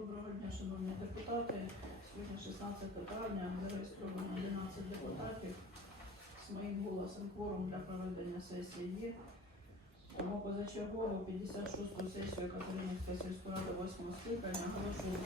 Доброго дня, шановні депутати. Сьогодні 16 травня, зареєстровано 11 депутатів. З моїм голосом кворум для проведення сесії є. Тому позачергову 56-ту сесію Катеринівської сільської ради 8 скликання оголошую.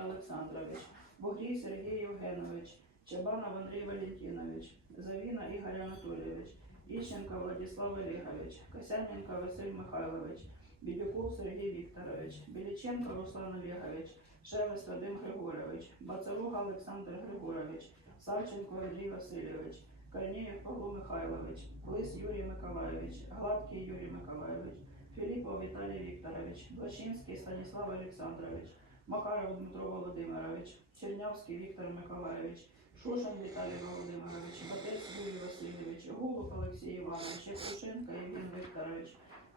Володимир Олександрович, Бугрій Сергій Євгенович, Чабанов Андрій Валентинович, Завіна Ігор Анатолійович, Іщенко Владислав Олегович, Косяненко Василь Михайлович, Бідюков Сергій Вікторович, Біліченко Руслан Олегович, Шевес Вадим Григорович, Бацалуга Олександр Григорович, Савченко Андрій Васильович, Корнієв Павло Михайлович, Лис Юрій Миколайович, Гладкий Юрій Миколайович, Філіпов Віталій Вікторович, Блащинський Станіслав Олександрович, Макаров Дмитро Володимирович, Чернявський Віктор Миколайович, Шушин Віталій Володимирович, Батець Юрій Васильович, Голуб Олексій Іванович, Євтушенко Євген Вікторович,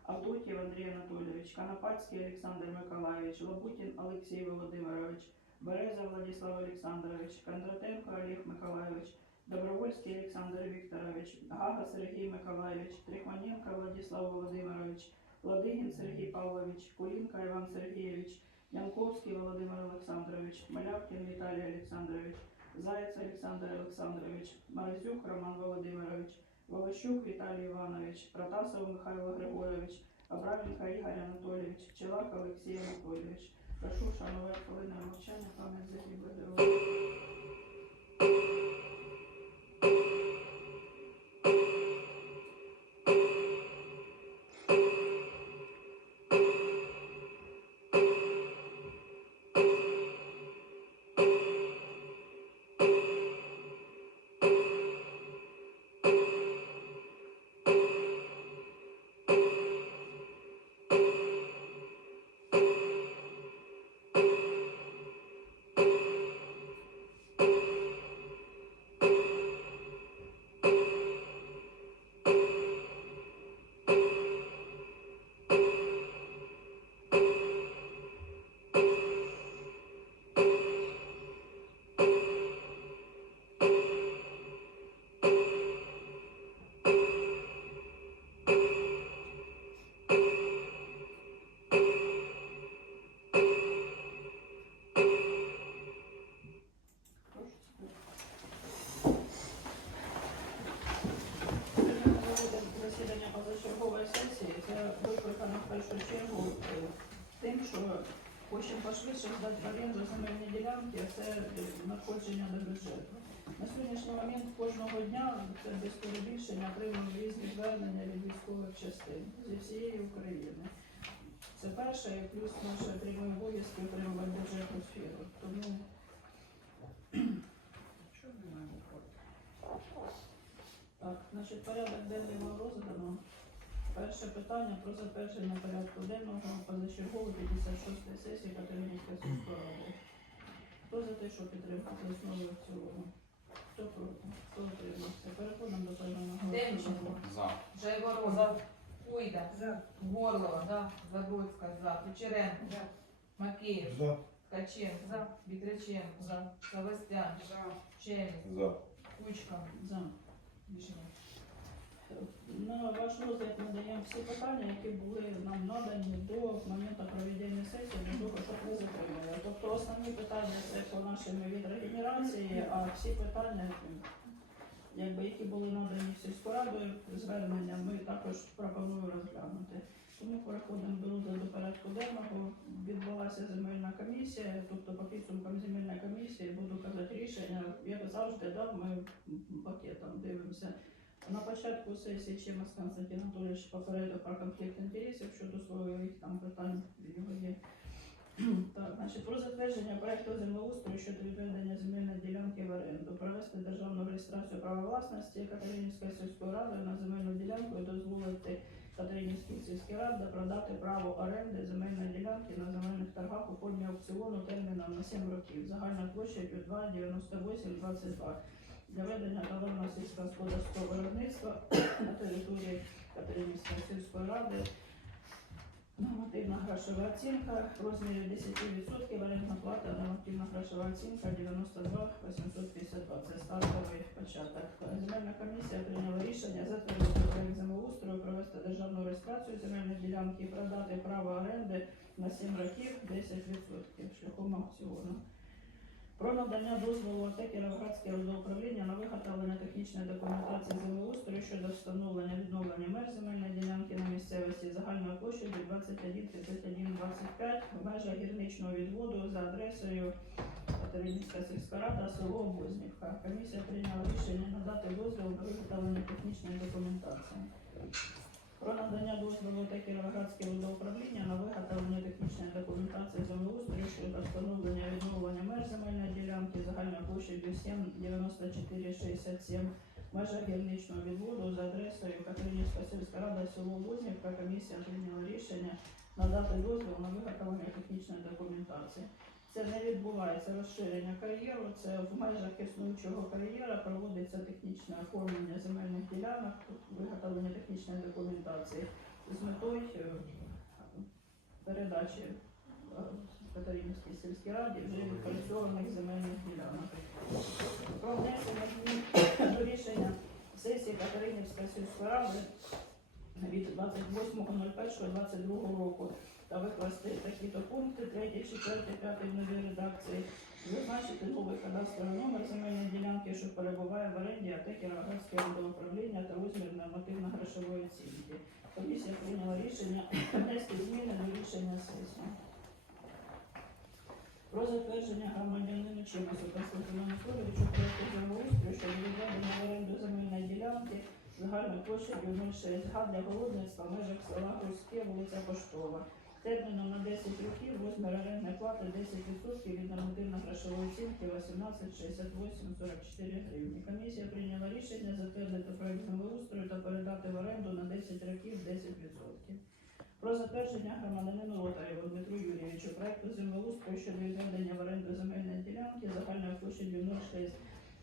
Авдотів Андрій Анатолійович, Канапацький Олександр Миколайович, Лабутін Олексій Володимирович, Береза Владислав Олександрович, Кондратенко Олег Миколайович, Добровольський Олександр Вікторович, Гага Сергій Миколайович, Трихманенко Владислав Володимирович, Ладигін Сергій Павлович, Кулінка Іван Сергійович, Янковський Володимир Олександрович, Малявкін Віталій Олександрович, Заєць Олександр Олександрович, Морозюк Роман Володимирович, Волощук Віталій Іванович, Протасов Михайло Григорович, Абраменко Ігор Анатолійович, Челак Олексій Анатолійович. Прошу шанувати хвилиною мовчання пам'ять загиблих героїв. Першу чергу е, тим, що хочемо пошвидше здати оренду земельні ділянки, це надходження до бюджету. На сьогоднішній момент кожного дня це без перебільшення отримуємо різні звернення від військових частин зі всієї України. Це перше, і плюс наше отримує обов'язки отримувати бюджетну сферу. Тому так, значить, порядок вам роздано. Перше питання про затвердження порядку денного позачергової 56-ї сесії Катеринівської сільської ради. Хто за те, що підтримати основу в цілому? Хто проти? Хто утримався? Переходимо до певного Демченко. За. Жайворонок. Куйда. За. Горлова. За. Забродська. За. Кучеренко. За. Макеєв. За. Ткаченко. За. Вітряченко. За. Савостян. За. Чемін. За. Кучка. За. Рішення. На ваш розгляд надаємо всі питання, які були нам надані до моменту проведення сесії, для того, щоб ви затримали. Тобто основні питання це по нашій відрегенерації, а всі питання, якби, які були надані сільськорадою, звернення, ми також пропонуємо розглянути. Тому переходимо до розгляду порядку денного. Відбулася земельна комісія, тобто по підсумкам земельної комісії буду казати рішення. Як завжди, да, ми пакетом дивимося. На початку сесії Чемас Константин Анатолійович попередив про конфлікт інтересів щодо своїх там питань його є. Так, значить, про затвердження проекту землеустрою щодо відведення земельної ділянки в оренду, провести державну реєстрацію права власності Катеринівської сільської ради на земельну ділянку і дозволити Катеринівській сільській раді продати право оренди земельної ділянки на земельних торгах у формі аукціону терміном на 7 років. Загальна площа 2,98,22 для ведення товарного сільськогосподарського виробництва на території Катеринівської сільської ради. Нормативна грошова оцінка в розмірі 10%, орендна плата, нормативна грошова оцінка 92 852. Це стартовий початок. Земельна комісія прийняла рішення затвердити проект землеустрою, провести державну реєстрацію земельної ділянки і продати право оренди на 7 років 10% шляхом аукціону. Про надання дозволу АТ Кіровоградське родоуправління на виготовлення технічної документації землеустрою щодо встановлення відновлення меж земельної ділянки на місцевості загальною площею 21 31 25 в гірничного відводу за адресою Катеринівська сільська рада, село Обознівка. Комісія прийняла рішення надати дозвіл на виготовлення технічної документації. Про надання дозволу та Кіровоградське водоуправління на виготовлення технічної документації землеустрою щодо встановлення відновлення меж земельної ділянки загальною площею 7 94 67 межах гірничного відводу за адресою Катеринівська сільська рада село Вознівка. Комісія прийняла рішення надати дозвіл на виготовлення технічної документації. Це не відбувається розширення кар'єру, це в межах існуючого кар'єра проводиться технічне оформлення земельних ділянок, виготовлення технічної документації з метою е, передачі е, Катеринівській сільській раді вже відпрацьованих земельних ділянок. Про внесення змін до рішення сесії Катеринівської сільської ради від 28.01.22 року та викласти такі-то пункти 3, 4, 5 в новій редакції, зазначити новий кадастровий номер земельної ділянки, що перебуває в оренді АТ Кіровоградське водоуправління та розмір нормативно-грошової оцінки. Комісія прийняла рішення внести зміни до рішення сесії. Про затвердження громадянину Чимасу Константину Анатолійовичу проекту землеустрою щодо відведення в оренду земельної ділянки загальною площею 06 га для городництва в межах села Грузьке, вулиця Поштова. Терміном на 10 років розмір орендної плати 10% від нормативно-грошової оцінки 18,68,44 гривні. Комісія прийняла рішення затвердити проект землеустрою та передати в оренду на 10 років 10%. Про затвердження громадянину Лотарєву Дмитру Юрійовичу проекту землеустрою щодо відведення в оренду земельної ділянки загальною площею 06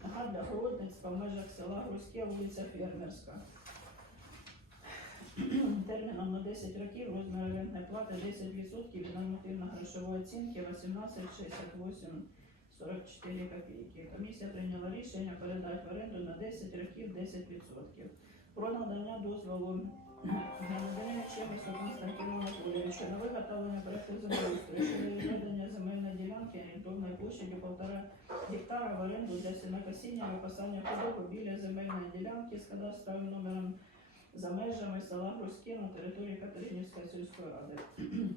га для городництва в межах села Грузьке, вулиця Фермерська. Терміном на 10 років розмір орендної плати 10% від нормативно-грошової оцінки 18,68,44 копійки. Комісія прийняла рішення передати в оренду на 10 років 10%. Про надання дозволу громадянину Чемісу Константину Анатолійовичу на виготовлення проекту землеустрою щодо відведення земельної ділянки орієнтовною площею 1,5 гектара в оренду для сінокосіння випасання худоби біля земельної ділянки з кадастровим номером за межами села Грузьке на території Катеринівської сільської ради.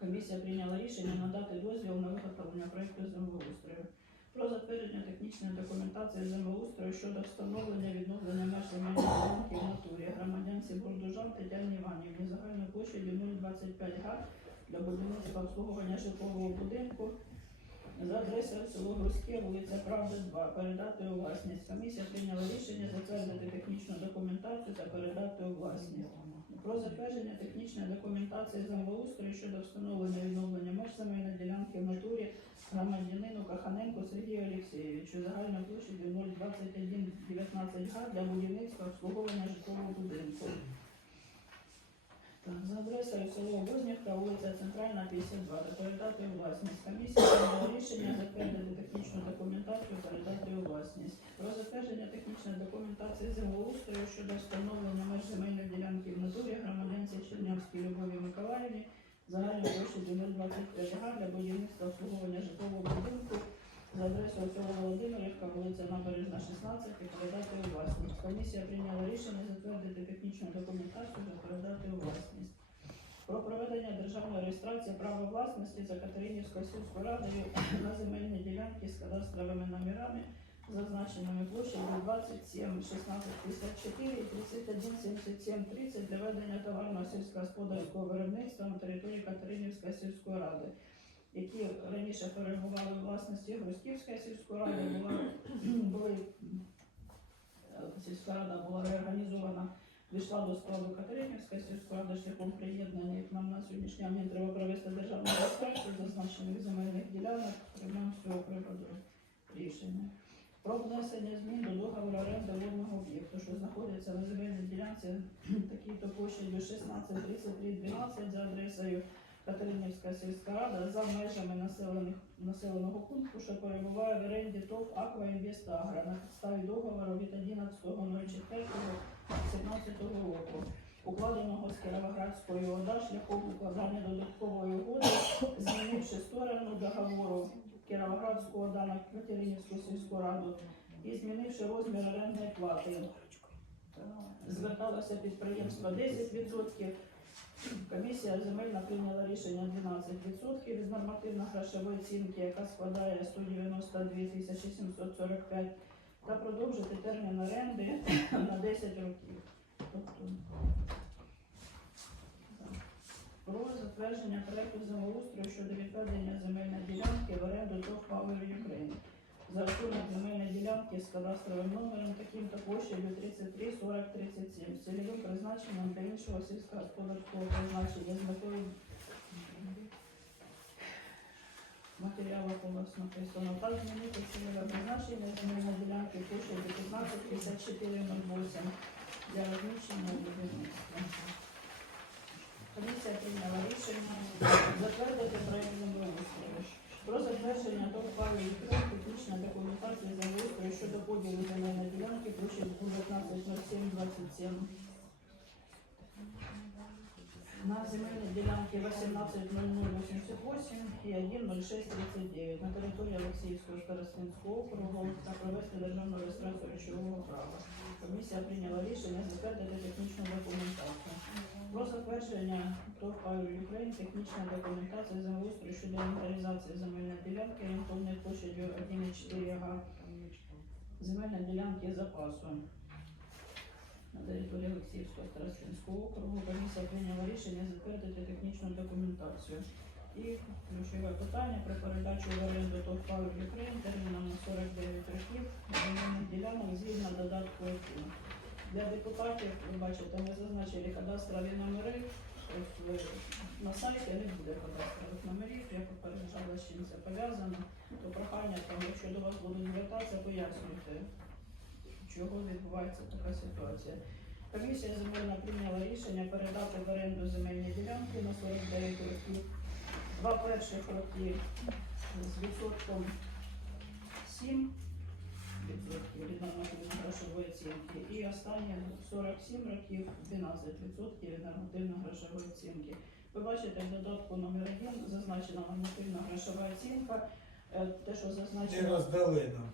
Комісія прийняла рішення надати дозвіл на виготовлення проекту землеустрою. Про затвердження технічної документації землеустрою щодо встановлення відновлення меж ділянки в натурі громадянці Бурдужан Тетяні Іванівні загальною площею 025 га для будівництва обслуговування житлового будинку за адресою село Грузьке, вулиця Правди 2, передати у власність. Комісія прийняла рішення затвердити технічну документацію та передати у власність. Про затвердження технічної документації землеустрою щодо встановлення відновлення меж земельної ділянки в натурі громадянину Каханенку Сергію Олексійовичу загальною площею 02119 га для будівництва обслуговування житлового будинку. За адресою село Вознівка, вулиця Центральна, 52, за передати у власність. Комісія прийняла рішення затвердити технічну документацію, передати у власність. Про затвердження технічної документації землеустрою щодо встановлення меж земельної ділянки в натурі громадянці Чернявській Любові Миколаївні загальною площею 025 га для будівництва обслуговування житлового будинку за адресою село Володимирівка, вулиця Набережна, 16, і передати у власність. Комісія прийняла рішення затвердити технічну документацію та передати у власність. Про проведення державної реєстрації права власності за Катеринівською сільською радою на земельні ділянки з кадастровими номерами, зазначеними площею 27 16 54 і 31 77 30 для ведення товарного сільськогосподарського виробництва на території Катеринівської сільської ради які раніше перебували у власності Грузьківської сільської ради, була, були, е, сільська рада була реорганізована, війшла до складу Катеринівської сільської ради шляхом приєднання. Як Нам на сьогоднішній момент треба провести державну реєстрацію зазначених земельних ділянок, приймемо з цього приводу рішення. Про внесення змін до договору оренди водного об'єкту, що знаходиться на земельній ділянці такій-то площею 163312 за адресою Катеринівська сільська рада за межами населених, населеного пункту, що перебуває в оренді ТОВ Аква Інвест Агро на підставі договору від 11.04.17 року, укладеного з Кіровоградською ОДА шляхом укладання додаткової угоди, змінивши сторону договору Кіровоградського ОДА на Катеринівську сільську раду і змінивши розмір орендної плати. Зверталося підприємство 10%, Комісія земельна прийняла рішення 12% від нормативно-грошової оцінки, яка складає 192 тисячі 745, та продовжити термін оренди на 10 років. Тобто. Про затвердження проекту землеустрою щодо відведення земельної ділянки в оренду ТОВ Power Ukraine. За рахунок земельної ділянки з кадастровим номером таким-то площею 33 40 37 з цільовим призначенням для іншого сільськогосподарського призначення з метою матеріалу вас написано. Так змінити цільове призначення земельної ділянки площею 15 54 08 для розміщення будівництва. Комісія прийняла рішення затвердити проект землеустрою. Про затвердження до ухвали відкрив технічна документація землеустрою щодо поділу земельної ділянки площею 190727 на земельні ділянки 180088 і 10639 на території Олексіївського старостинського округу та провести державну реєстрацію речового права. Комісія прийняла рішення затвердити технічну документацію. Про затвердження ТОВ «Павел Ukraine технічної документації землеустрою щодо інвентаризації земельної ділянки орієнтовною площадю 1,4 га земельної ділянки запасу на території Олексіївського старостинського округу. Комісія прийняла рішення затвердити технічну документацію. І ключове питання про передачу в оренду ТОВ «Павел Ukraine терміном на 49 років земельних ділянок згідно додатку 1. Для депутатів, ви бачите, ми зазначили кадастрові номери. На сайті не буде кадастрових номерів, я попереджала, з чим це пов'язано. То прохання, там, якщо до вас будуть звертатися, пояснюйте, чого відбувається така ситуація. Комісія земельна прийняла рішення передати в оренду земельні ділянки на 49 років. Два перших роки з відсотком 7 відсотків від нормативно-грошової оцінки. І останні 47 років 12 відсотків від нормативно-грошової оцінки. Ви бачите, в додатку номер 1 зазначена нормативно-грошова оцінка. Е, Те, що Не роздали нам.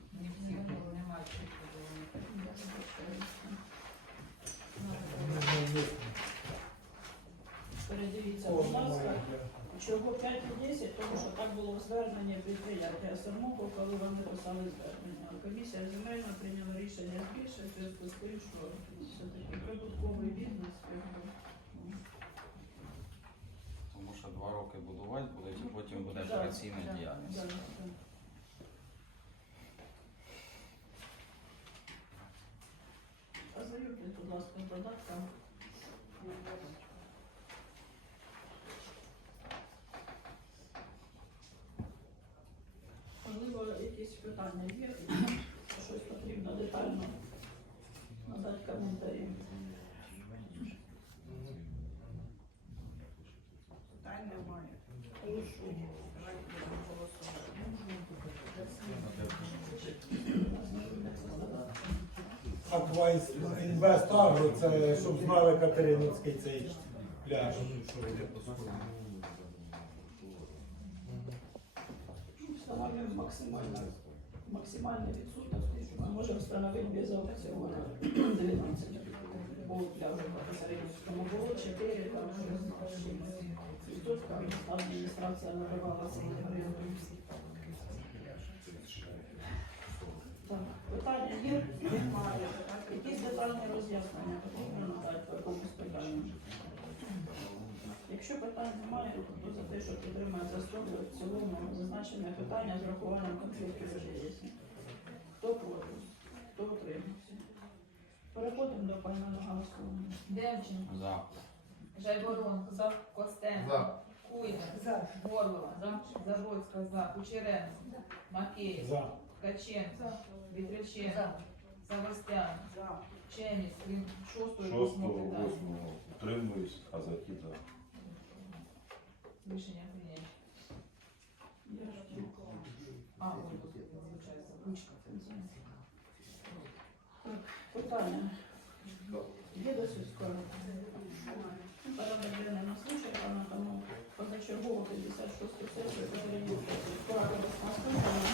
Передивіться, будь ласка. Чого 5 і 10? Тому що так було в зверненні підприємства Самого, коли вони писали звернення. А комісія земельна прийняла рішення збільшити в зв'язку з тим, що все-таки прибутковий бізнес. ну, Тому що два роки будувати будуть, і потім буде операційна діяльність. да, да. Ознайомтесь, будь ласка, з питання є, щось потрібно детально надати коментарі. Питань немає. Голосуємо. Давайте будемо голосувати. Аквайс Інвест Агро, це щоб знали Катериновський цей пляж. Максимально, максимальні відсутності, що ми можемо встановити без аукціону 12 по пляжу по Посередницькому було 4, там щось відсотка, адміністрація надавала цей гривень. Так, питання є? Немає. Якісь детальні роз'яснення потрібно надати по якомусь питанню? Якщо питань немає, то за те, що підтримає за в цілому зазначене питання з врахуванням конфлікту інтересів. Хто проти? Хто утримався? Переходимо до пального голосування. Демченко, За. Жайворонко, за. Костенко, Куйна, Горлова, за. Забродська, за. Кучеренко, Макеєв, За. Ткаченко, Вітряченко, Савостян, За. Чеміс, крім шостого і Шостого, восьмого питання. восьмого утримуюсь, а за ті за. Рішення прийнято. Я ж А, ой, вибачаюся, ручка. Питання. Є до сільської? Порядок денний нас вичерпано, тому позачергово 56 сесію попередньо сільської ради наступного